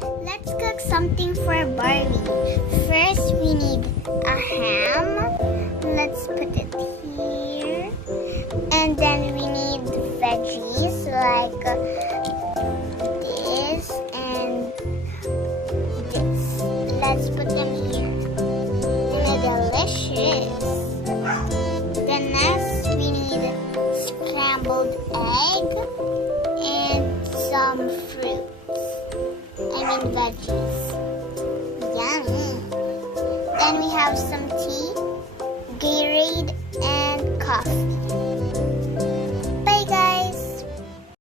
Let's cook something for Barbie. First, we need a ham. Let's put it here. And then we need veggies like this and this. Let's put them here. They're delicious. Then next, we need scrambled egg and some fruits. Veggies. Yummy. Then we have some tea, Gatorade, and coffee.